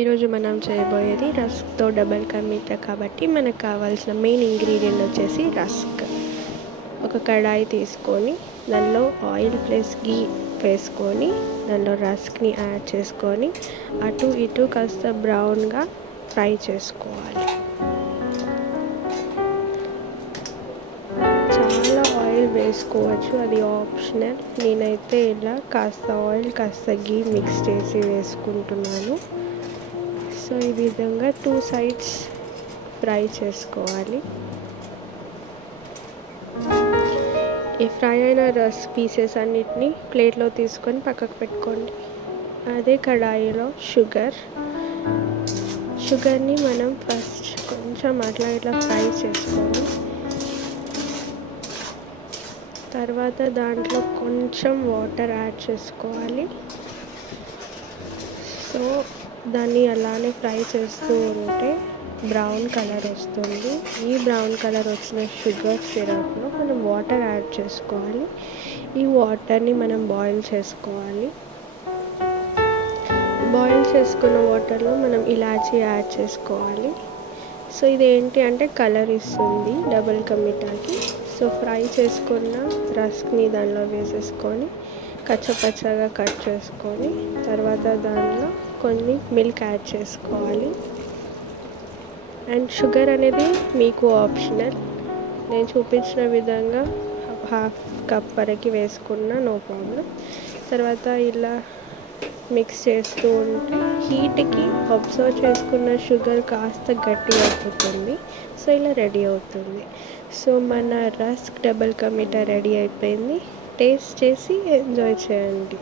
ఈరోజు మనం చేయబోయేది రస్క్తో డబల్ కా మీఠా కాబట్టి మనకు కావాల్సిన మెయిన్ ఇంగ్రీడియంట్ వచ్చేసి రస్క్. ఒక కడాయి తీసుకొని దానిలో ఆయిల్ ప్లస్ గీ వేసుకొని దానిలో రస్క్ని యాడ్ చేసుకొని అటు ఇటు కాస్త బ్రౌన్గా ఫ్రై చేసుకోవాలి. చాలా ఆయిల్ వేసుకోవచ్చు, అది ఆప్షనల్. నేనైతే ఇలా కాస్త ఆయిల్ కాస్త గీ మిక్స్ చేసి వేసుకుంటున్నాను. సో ఈ విధంగా 2 సైడ్స్ ఫ్రై చేసుకోవాలి. ఈ ఫ్రై అయిన రస్ పీసెస్ అన్నిటిని ప్లేట్లో తీసుకొని పక్కకు పెట్టుకోండి. అదే కడాయిలో షుగర్ని మనం ఫస్ట్ కొంచెం అట్లా ఇట్లా ఫ్రై చేసుకొని తర్వాత దాంట్లో కొంచెం వాటర్ యాడ్ చేసుకోవాలి. సో దాన్ని అలానే ఫ్రై చేస్తూ ఉంటే బ్రౌన్ కలర్ వస్తుంది. ఈ బ్రౌన్ కలర్ వచ్చిన షుగర్ సిరప్లో మనం వాటర్ యాడ్ చేసుకోవాలి. ఈ వాటర్ని మనం బాయిల్ చేసుకోవాలి. బాయిల్ చేసుకున్న వాటర్లో మనం ఇలాచీ యాడ్ చేసుకోవాలి. సో ఇదేంటి అంటే కలర్ ఇస్తుంది డబల్ కా మీఠాకి. సో ఫ్రై చేసుకున్న రస్క్ని దానిలో వేసేసుకొని కచ్చపచ్చగా కట్ చేసుకొని తర్వాత దానిలో కొన్ని మిల్క్ యాడ్ చేసుకోవాలి. అండ్ షుగర్ అనేది మీకు ఆప్షనల్. నేను చూపించిన విధంగా హాఫ్ కప్ వరకు వేసుకున్న నో ప్రాబ్లం. తర్వాత ఇలా మిక్స్ చేస్తూ ఉంటే హీట్కి అబ్జర్వ్ చేసుకున్న షుగర్ కాస్త గట్టి అయిపోతుంది. సో ఇలా రెడీ అవుతుంది. సో మన rusk double ka meetha ready అయిపోయింది. టేస్ట్ చేసి ఎంజాయ్ చేయండి.